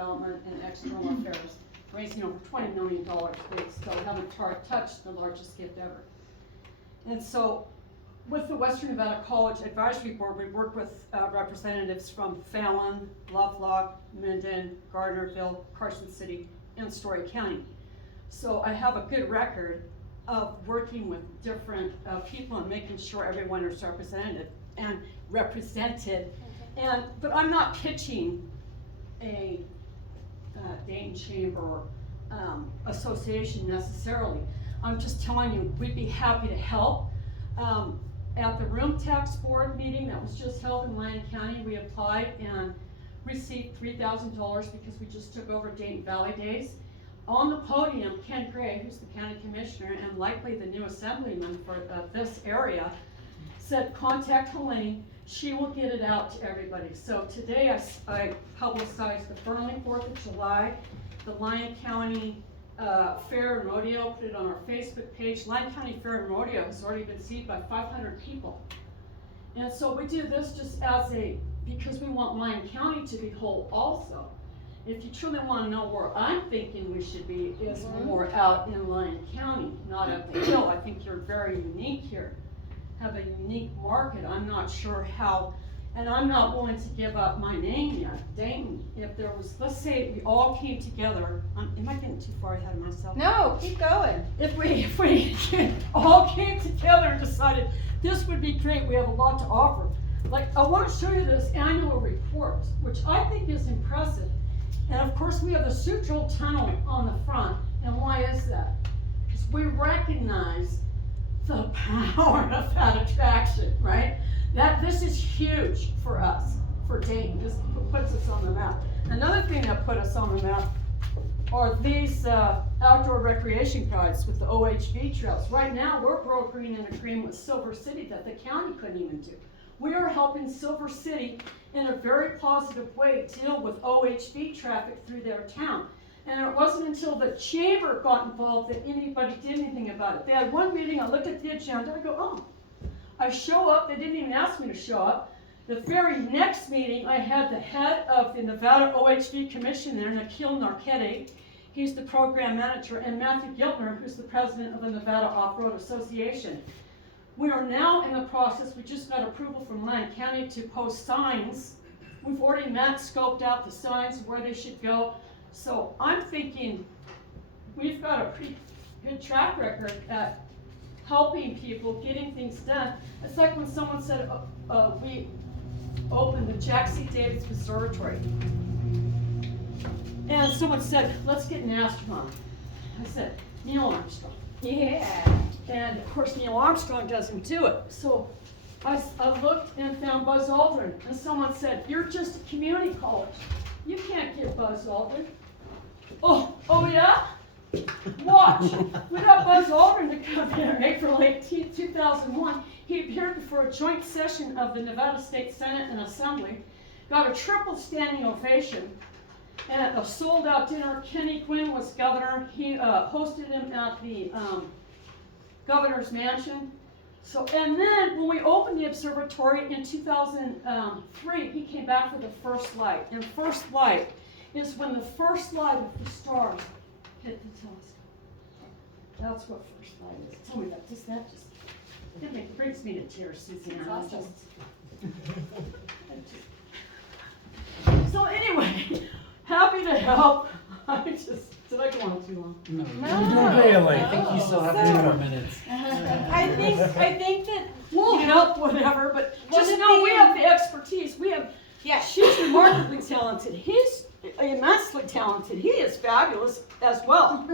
development and external affairs, raising over $20 million. They still haven't touched the largest gift ever. And so with the Western Nevada College Advisory Board, we work with representatives from Fallon, Lovelock, Minden, Gardnerville, Carson City, and Story County. So I have a good record of working with different people and making sure everyone is represented. But I'm not pitching a Dayton Chamber association necessarily. I'm just telling you, we'd be happy to help. At the room tax board meeting that was just held in Lyon County, we applied and received $3,000 because we just took over Dayton Valley Days. On the podium, Ken Gray, who's the county commissioner and likely the new assemblyman for this area, said contact Helene, she will get it out to everybody. So today I publicized the Fernley 4th of July, the Lyon County Fair and Rodeo, put it on our Facebook page. Lyon County Fair and Rodeo has already been seen by 500 people. And so we do this just as because we want Lyon County to be whole also. If you truly want to know where I'm thinking we should be, is more out in Lyon County, not up the hill. I think you're very unique here, have a unique market. I'm not sure how, and I'm not willing to give up my name yet. Dayton, if there was, let's say we all came together, am I getting too far ahead of myself? No, keep going. If we all came together and decided this would be great, we have a lot to offer. Like, I want to show you this annual report, which I think is impressive. And of course, we have the Sutro Tunnel on the front. And why is that? Because we recognize the power of that attraction, right? This is huge for us, for Dayton. This puts us on the map. Another thing that put us on the map are these outdoor recreation guides with the OHV trails. Right now, we're brokering an agreement with Silver City that the county couldn't even do. We are helping Silver City in a very positive way deal with OHV traffic through their town. And it wasn't until the chamber got involved that anybody did anything about it. They had one meeting, I looked at the agenda, I go, oh. I show up, they didn't even ask me to show up. The very next meeting, I had the head of the Nevada OHV Commission there, Nikhil Narketi. He's the program manager, and Matthew Giltner, who's the president of the Nevada Off-Road Association. We are now in the process, we just got approval from Lyon County to post signs. We've already scoped out the signs, where they should go. So I'm thinking we've got a pretty good track record at helping people, getting things done. It's like when someone said, we opened the Jack C. Davis Observatory. And someone said, let's get an astronaut. I said, Neil Armstrong. Yeah. And of course, Neil Armstrong doesn't do it. So I looked and found Buzz Aldrin. And someone said, you're just a community college. You can't get Buzz Aldrin. Oh yeah? Watch. We got Buzz Aldrin to come here on April 18, 2001. He appeared before a joint session of the Nevada State Senate and Assembly, got a triple standing ovation, and at a sold-out dinner. Kenny Quinn was governor. He hosted him at the governor's mansion. So, and then when we opened the observatory in 2003, he came back for the first light. And first light is when the first light of the stars hit the telescope. That's what first light is. Tell me that. It brings me to tears, Susie. Awesome. So anyway, happy to help. Did I go on too long? No, No. you're doing great, Elaine. I think you still have 2 more minutes. I think that We'll help whatever, but Well, just the know thing we is- have the expertise. yeah. She's remarkably talented. He's immensely talented. He is fabulous as well.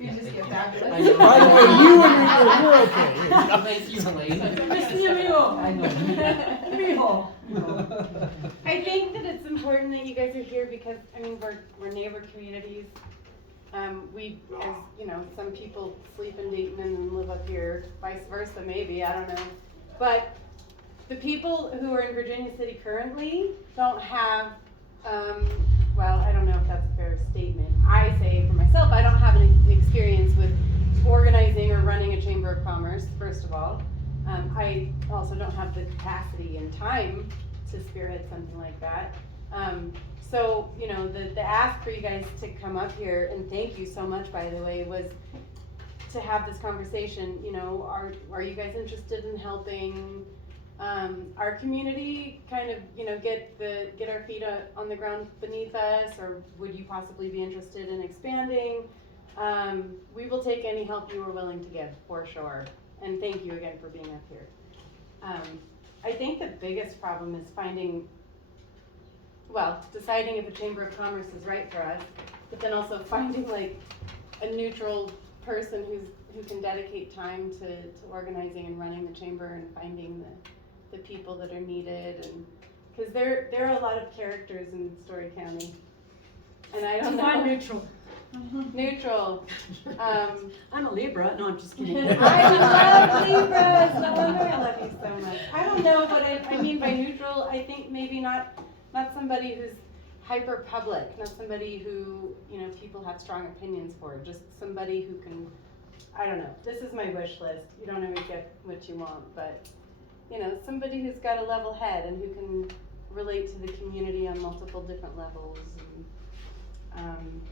You just get I fabulous. know. By the way, you and you're okay. Thank you, Elaine. Miss mi amigo. I know. Mijo. I think that it's important that you guys are here because, I mean, we're neighbor communities. We, as you know, some people sleep in Dayton and live up here, vice versa maybe, I don't know. But the people who are in Virginia City currently don't have, well, I don't know if that's a fair statement. I say for myself, I don't have an experience with organizing or running a chamber of commerce, first of all. I also don't have the capacity and time to spearhead something like that. So, you know, the ask for you guys to come up here, and thank you so much, by the way, was to have this conversation. You know, are you guys interested in helping our community kind of, you know, get our feet on the ground beneath us, or would you possibly be interested in expanding? We will take any help you are willing to give, for sure. And thank you again for being up here. I think the biggest problem is deciding if a Chamber of Commerce is right for us, but then also finding like a neutral person who can dedicate time to organizing and running the chamber and finding the people that are needed, and because there are a lot of characters in Story County, and I don't Define know. neutral. Neutral. I'm a Libra, no, I'm just kidding. I love Libras. No wonder I love you so much. I don't know what I mean by neutral. I think maybe not somebody who's hyper public, not somebody who, you know, people have strong opinions for. Just somebody who can. I don't know. This is my wish list. You don't always get what you want, but you know, somebody who's got a level head and who can relate to the community on multiple different levels. And,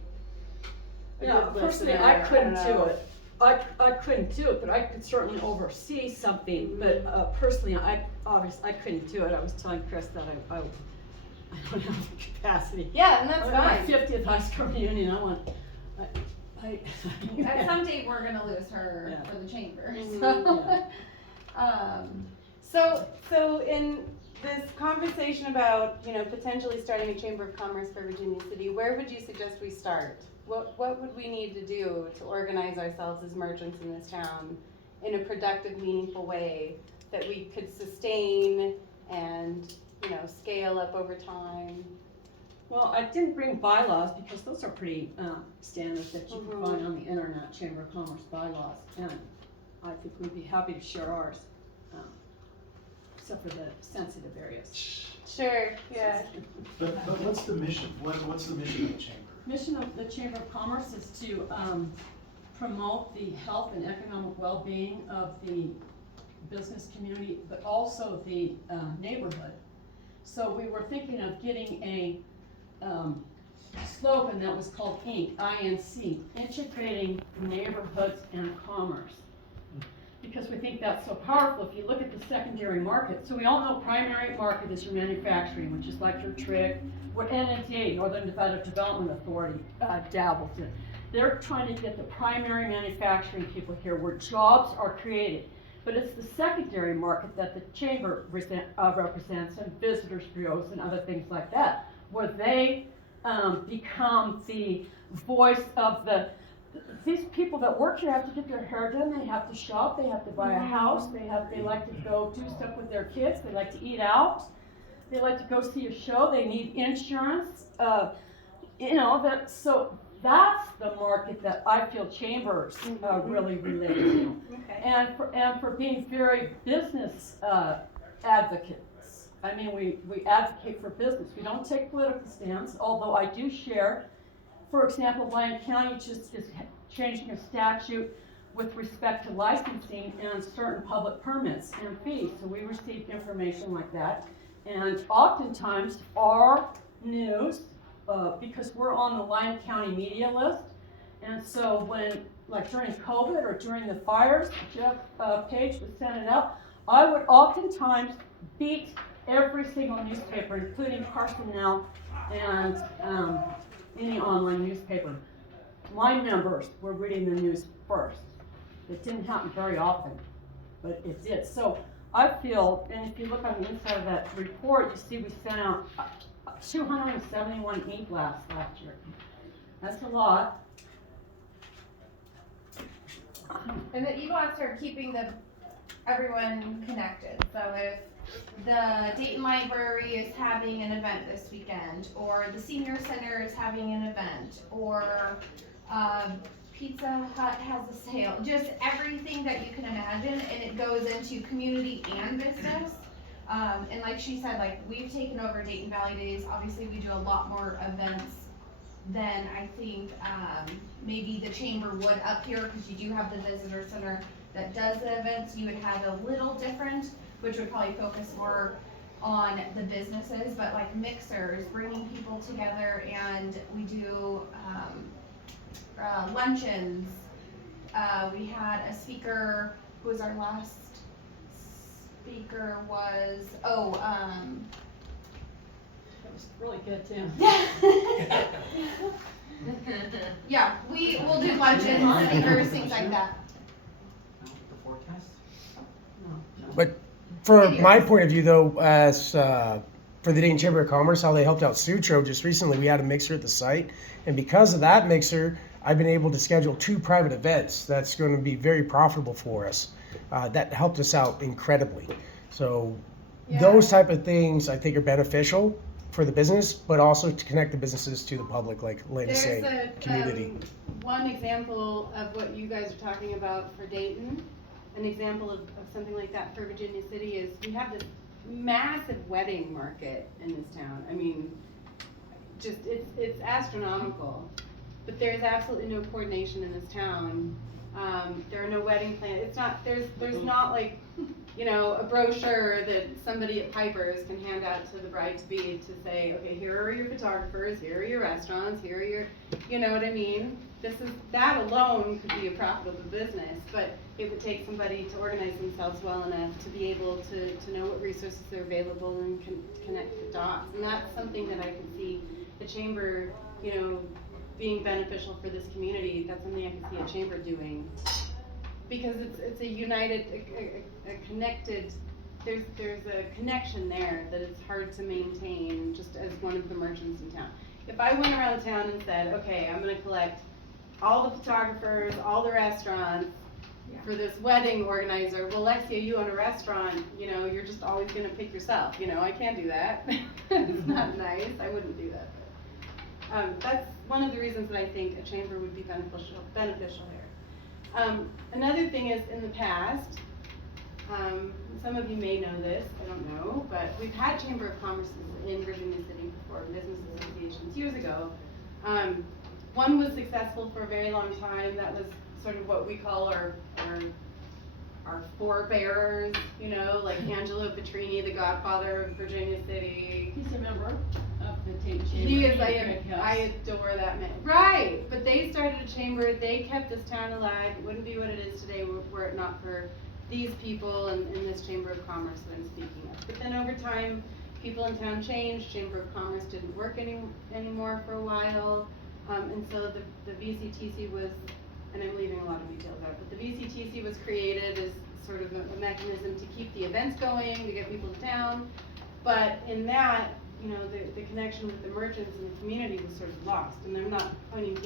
a Yeah, good personally, listener, I couldn't don't do know. it. I couldn't do it, but I could certainly oversee something, but personally, I couldn't do it. I was telling Chris that I don't have the capacity. Yeah, and that's I'm at my fine. 50th high school reunion, At some date, we're gonna lose her Yeah. for the chamber, Mhm. so. So in this conversation about, you know, potentially starting a Chamber of Commerce for Virginia City, where would you suggest we start? What would we need to do to organize ourselves as merchants in this town in a productive, meaningful way that we could sustain and, you know, scale up over time? Well, I didn't bring bylaws because those are pretty standard that you can find on the internet, Chamber of Commerce bylaws, and I think we'd be happy to share ours, except for the sensitive areas. Sure, yeah. But what's the mission? What's the mission of the chamber? Mission of the Chamber of Commerce is to promote the health and economic well-being of the business community, but also the neighborhood. So we were thinking of getting a slogan that was called INC, I-N-C, integrating neighborhoods and commerce. Because we think that's so powerful. If you look at the secondary market, so we all know primary market is your manufacturing, which is like your TRIG, what NNDA, Northern Nevada Development Authority, dabbles in. They're trying to get the primary manufacturing people here where jobs are created. But it's the secondary market that the chamber represents, and visitors bureaus and other things like that, where they become the voice of these people that work here have to get their hair done, they have to shop, they have to buy a house, they like to go do stuff with their kids, they like to eat out, they like to go see a show, they need insurance, you know, so that's the market that I feel chambers really relate to. Okay. And for being very business advocates. I mean, we advocate for business. We don't take political stands, although I do share. For example, Lyon County just is changing a statute with respect to licensing and certain public permits and fees. So we receive information like that. And oftentimes our news, because we're on the Lyon County media list, and so when, like during COVID or during the fires, Jeff Page was sending out, I would oftentimes beat every single newspaper, including Carson Now and any online newspaper. My members were reading the news first. It didn't happen very often, but it did. So I feel, and if you look on the inside of that report, you see we sent out 271 e-blasts last year. That's a lot. And the e-blasts are keeping everyone connected. So if the Dayton Library is having an event this weekend, or the Senior Center is having an event, or Pizza Hut has a sale, just everything that you can imagine, and it goes into community and business. And like she said, like we've taken over Dayton Valley Days. Obviously, we do a lot more events than I think maybe the chamber would up here, because you do have the visitor center that does the events. You would have a little different, which would probably focus more on the businesses, but like mixers, bringing people together, and we do, luncheons. We had a speaker, who was our last speaker was, That was really good, Tim. yeah, we'll do luncheons, speakers, things like that. The forecast? But for my point of view, though, as for the Dayton Chamber of Commerce, how they helped out Sutro just recently, we had a mixer at the site, and because of that mixer, I've been able to schedule 2 private events. That's going to be very profitable for us. That helped us out incredibly. So those type of things I think are beneficial for the business, but also to connect the businesses to the public, like Lena said, There's community. one example of what you guys are talking about for Dayton. An example of something like that for Virginia City is we have this massive wedding market in this town. I mean, just it's astronomical, but there's absolutely no coordination in this town. There are no wedding plans. It's not there's not like, you know, a brochure that somebody at Piper's can hand out to the bride-to-be to say, okay, here are your photographers, here are your restaurants, here are your, you know what I mean? That alone could be a profitable business, but it would take somebody to organize themselves well enough to be able to know what resources are available and connect the dots. And that's something that I can see the chamber, you know, being beneficial for this community. That's something I can see a chamber doing. Because it's a united, a connected, there's a connection there that it's hard to maintain just as one of the merchants in town. If I went around town and said, okay, I'm gonna collect all the photographers, all the restaurants for this wedding organizer, well, Lexia, you own a restaurant, you know, you're just always gonna pick yourself, you know, I can't do that. It's not nice, I wouldn't do that. But, that's one of the reasons that I think a chamber would be beneficial here. Another thing is, in the past, some of you may know this, I don't know, but we've had Chamber of Commerce in Virginia City before, business associations, years ago. One was successful for a very long time. That was sort of what we call our forebearers, you know, like Angelo Petrini, the godfather of Virginia City. He's a member of the Dayton Chamber. He is, Greg Hess. I adore that man. Right, but they started a chamber, they kept this town alive. It wouldn't be what it is today were it not for these people and this Chamber of Commerce that I'm speaking of. But then over time, people in town changed, Chamber of Commerce didn't work anymore for a while. And so the VCTC was, and I'm leaving a lot of details out, but the VCTC was created as sort of a mechanism to keep the events going, to get people to town. But in that, you know, the connection with the merchants and the community was sort of lost. And I'm not pointing